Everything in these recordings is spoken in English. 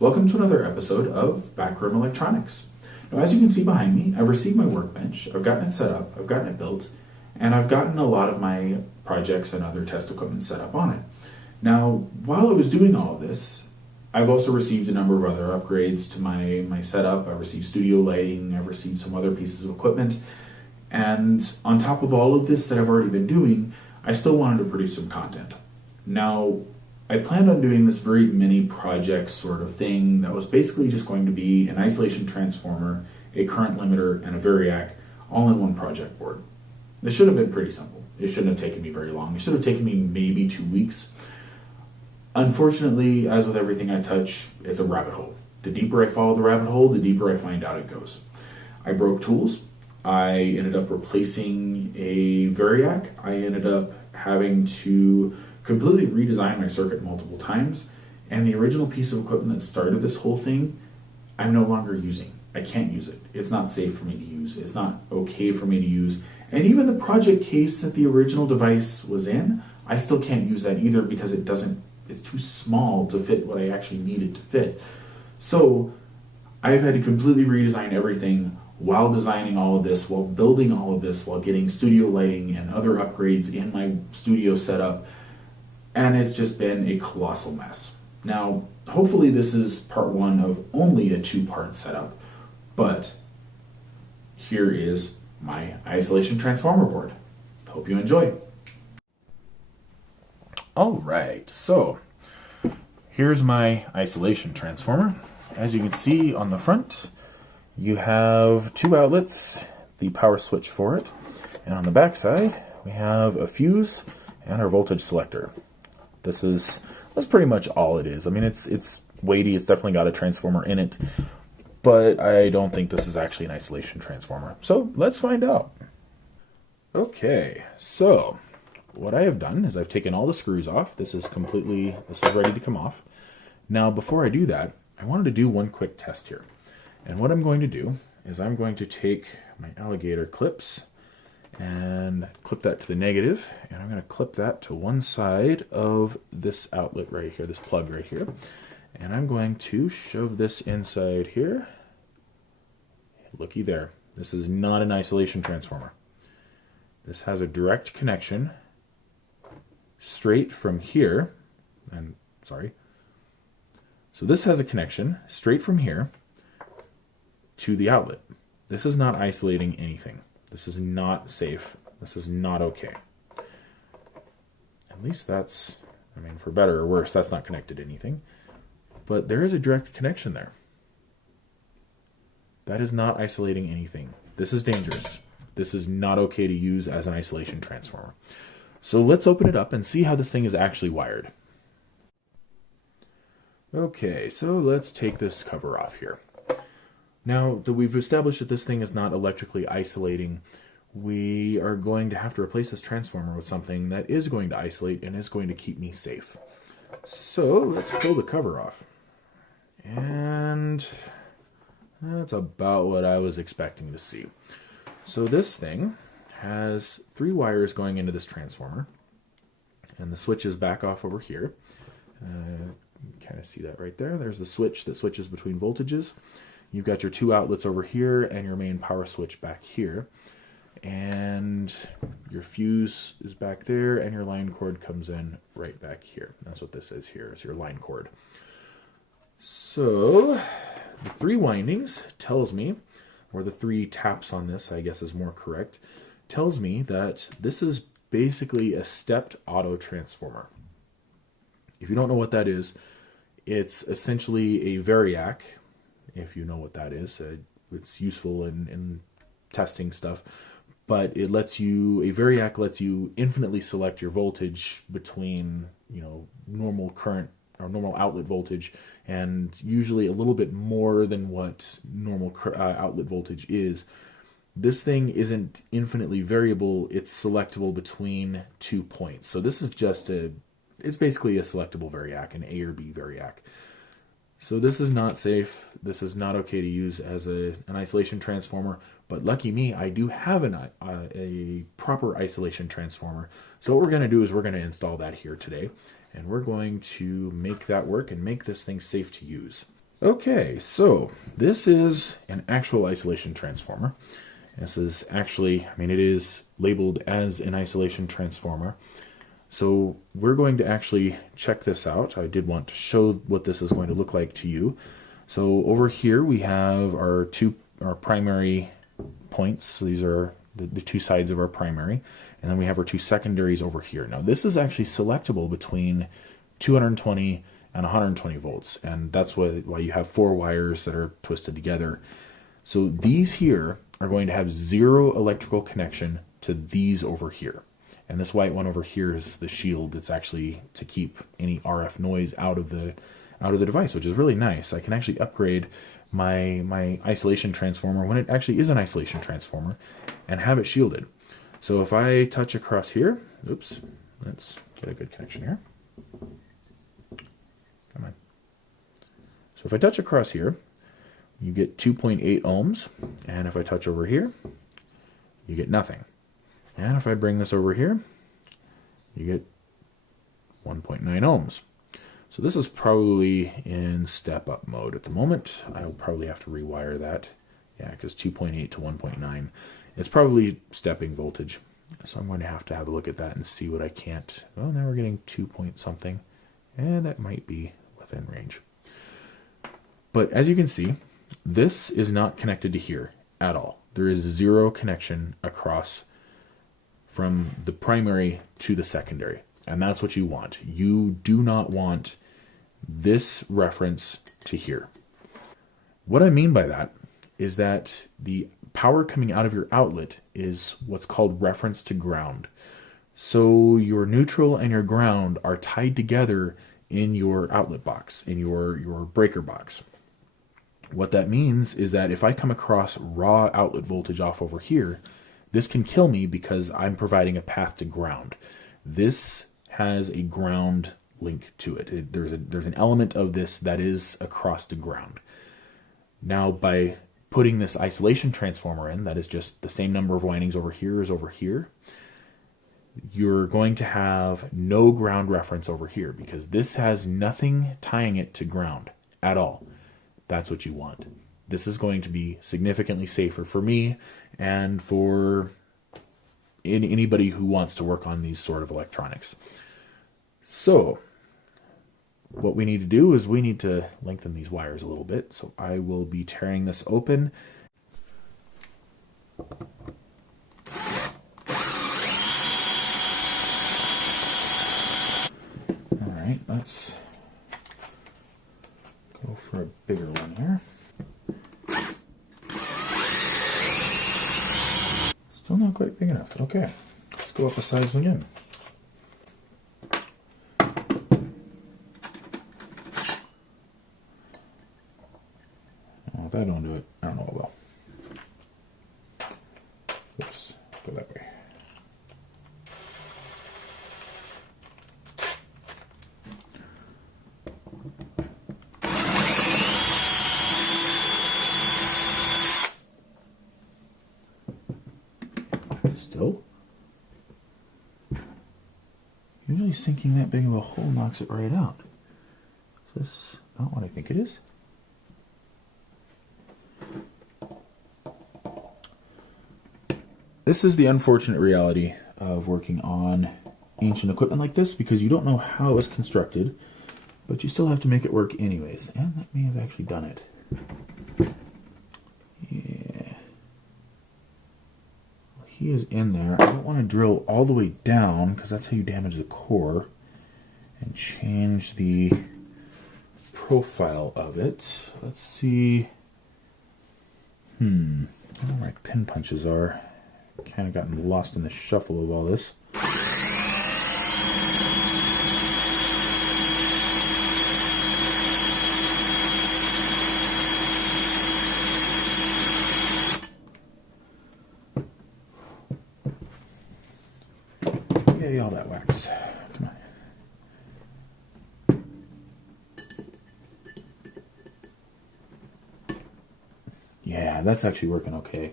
Welcome to another episode of Backroom Electronics. Now, as you can see behind me, I've received my workbench, I've gotten it set up, I've gotten it built, and I've gotten a lot of my projects and other test equipment set up on it. Now, while I was doing all of this, I've also received a number of other upgrades to my setup. I've received studio lighting, I've received some other pieces of equipment, and on top of all of this that I've already been doing, I still wanted to produce some content. Now, I planned on doing this very mini project sort of thing that was basically just going to be an isolation transformer, a current limiter, and a Variac all in one project board. This should have been pretty simple. It shouldn't have taken me very long. It should have taken me maybe 2 weeks. Unfortunately, as with everything I touch, it's a rabbit hole. The deeper I follow the rabbit hole, the deeper I find out it goes. I broke tools. I ended up replacing a Variac. I ended up having to completely redesign my circuit multiple times, and the original piece of equipment that started this whole thing, I'm no longer using. I can't use it. It's not safe for me to use. It's not okay for me to use. And even the project case that the original device was in, I still can't use that either because it's too small to fit what I actually needed to fit. So I've had to completely redesign everything while designing all of this, while building all of this, while getting studio lighting and other upgrades in my studio setup. And it's just been a colossal mess. Now, hopefully this is part one of only a 2-part setup, but here is my isolation transformer board. Hope you enjoy. All right, so here's my isolation transformer. As you can see on the front, you have 2 outlets, the power switch for it, and on the back side, we have a fuse and our voltage selector. That's pretty much all it is. I mean, it's weighty. It's definitely got a transformer in it, but I don't think this is actually an isolation transformer. So let's find out. Okay, so what I have done is I've taken all the screws off. This is ready to come off. Now, before I do that, I wanted to do one quick test here. And what I'm going to do is I'm going to take my alligator clips and clip that to the negative, and I'm going to clip that to one side of this outlet right here, this plug right here, and I'm going to shove this inside here. Looky there. This is not an isolation transformer. This has a direct connection straight from here, so this has a connection straight from here to the outlet. This is not isolating anything. This is not safe. This is not okay. At least that's, for better or worse, that's not connected to anything. But there is a direct connection there. That is not isolating anything. This is dangerous. This is not okay to use as an isolation transformer. So let's open it up and see how this thing is actually wired. Okay, so let's take this cover off here. Now that we've established that this thing is not electrically isolating, we are going to have to replace this transformer with something that is going to isolate and is going to keep me safe. So let's pull the cover off. And that's about what I was expecting to see. So this thing has 3 wires going into this transformer, and the switch is back off over here. You kind of see that right there. There's the switch that switches between voltages. You've got your 2 outlets over here and your main power switch back here. And your fuse is back there and your line cord comes in right back here. That's what this is here, is your line cord. So the 3 windings tells me, or the 3 taps on this, I guess is more correct, tells me that this is basically a stepped auto transformer. If you don't know what that is, it's essentially a Variac. If you know what that is, it's useful in testing stuff, but a Variac lets you infinitely select your voltage between, normal current or normal outlet voltage, and usually a little bit more than what normal outlet voltage is. This thing isn't infinitely variable, it's selectable between 2 points. So this is it's basically a selectable Variac, an A or B Variac. So this is not safe. This is not okay to use as an isolation transformer. But lucky me, I do have a proper isolation transformer. So what we're going to do is we're going to install that here today. And we're going to make that work and make this thing safe to use. Okay, so this is an actual isolation transformer. This is actually, I mean, it is labeled as an isolation transformer. So we're going to actually check this out. I did want to show what this is going to look like to you. So over here we have our primary points. So these are the two sides of our primary. And then we have our two secondaries over here. Now this is actually selectable between 220 and 120 volts. And that's why you have 4 wires that are twisted together. So these here are going to have 0 electrical connection to these over here. And this white one over here is the shield. It's actually to keep any RF noise out of the device, which is really nice. I can actually upgrade my isolation transformer when it actually is an isolation transformer and have it shielded. So if I touch across here, oops, let's get a good connection here. Come on. So if I touch across here, you get 2.8 ohms. And if I touch over here, you get nothing. And if I bring this over here, you get 1.9 ohms. So this is probably in step-up mode at the moment. I'll probably have to rewire that. Yeah, because 2.8 to 1.9. It's probably stepping voltage. So I'm going to have a look at that and see what I can't. Well, now we're getting 2 point something. And that might be within range. But as you can see, this is not connected to here at all. There is 0 connection across from the primary to the secondary. And that's what you want. You do not want this reference to here. What I mean by that is that the power coming out of your outlet is what's called reference to ground. So your neutral and your ground are tied together in your outlet box, in your breaker box. What that means is that if I come across raw outlet voltage off over here, this can kill me because I'm providing a path to ground. This has a ground link to it. There's an element of this that is across the ground. Now, by putting this isolation transformer in, that is just the same number of windings over here as over here, you're going to have no ground reference over here because this has nothing tying it to ground at all. That's what you want. This is going to be significantly safer for me and for anybody who wants to work on these sort of electronics. So what we need to do is we need to lengthen these wires a little bit. So I will be tearing this open. All right, let's go for a bigger one here. Still not quite big enough. Okay, let's go up a size again. Well, if I don't do it, I don't know what will. Oops, go that way. Still, usually sinking that big of a hole knocks it right out. Is this not what I think it is? This is the unfortunate reality of working on ancient equipment like this because you don't know how it was constructed, but you still have to make it work anyways. And that may have actually done it. Yeah. He is in there. I don't want to drill all the way down because that's how you damage the core and change the profile of it. Let's see. I don't know where my pin punches are. Kind of gotten lost in the shuffle of all this. Yay, all that wax. Come on. Yeah, that's actually working okay.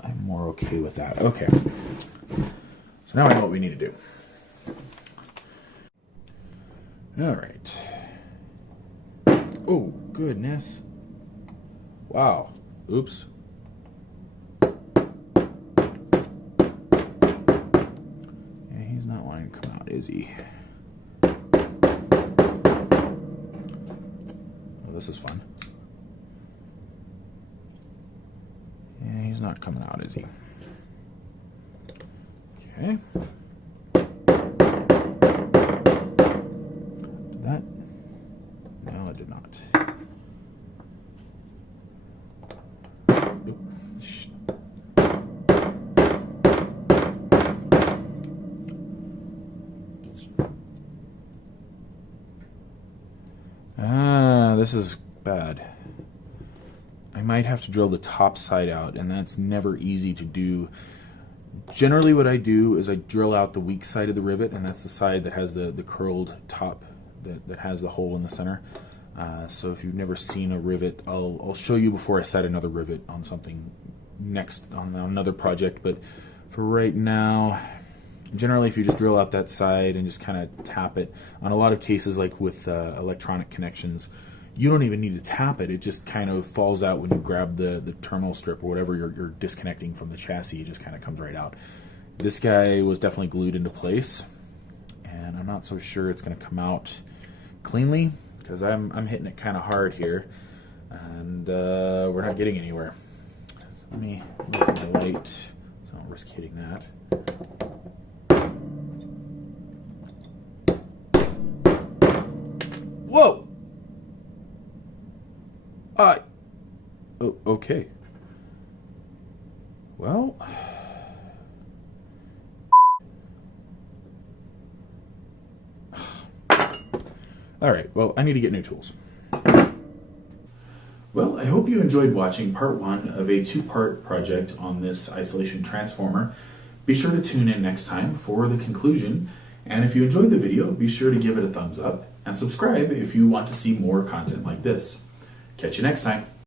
I'm more okay with that. Okay. So now I know what we need to do. All right. Oh, goodness. Wow. Oops. Yeah, he's not wanting to come out, is he? Oh, this is fun. Yeah, he's not coming out, is he? Okay. Did that? No, it did not. This is bad. I might have to drill the top side out, and that's never easy to do. Generally what I do is I drill out the weak side of the rivet, and that's the side that has the curled top that has the hole in the center. So if you've never seen a rivet, I'll show you before I set another rivet on something next on another project. But for right now, generally if you just drill out that side and just kind of tap it, on a lot of cases like with electronic connections, you don't even need to tap it. It just kind of falls out when you grab the terminal strip or whatever you're disconnecting from the chassis. It just kind of comes right out. This guy was definitely glued into place, and I'm not so sure it's going to come out cleanly because I'm hitting it kind of hard here, and we're not getting anywhere. So let me move my light so I don't risk hitting that. Whoa! Okay. Well, all right. Well, I need to get new tools. Well, I hope you enjoyed watching part one of a two-part project on this isolation transformer. Be sure to tune in next time for the conclusion. And if you enjoyed the video, be sure to give it a thumbs up and subscribe if you want to see more content like this. Catch you next time.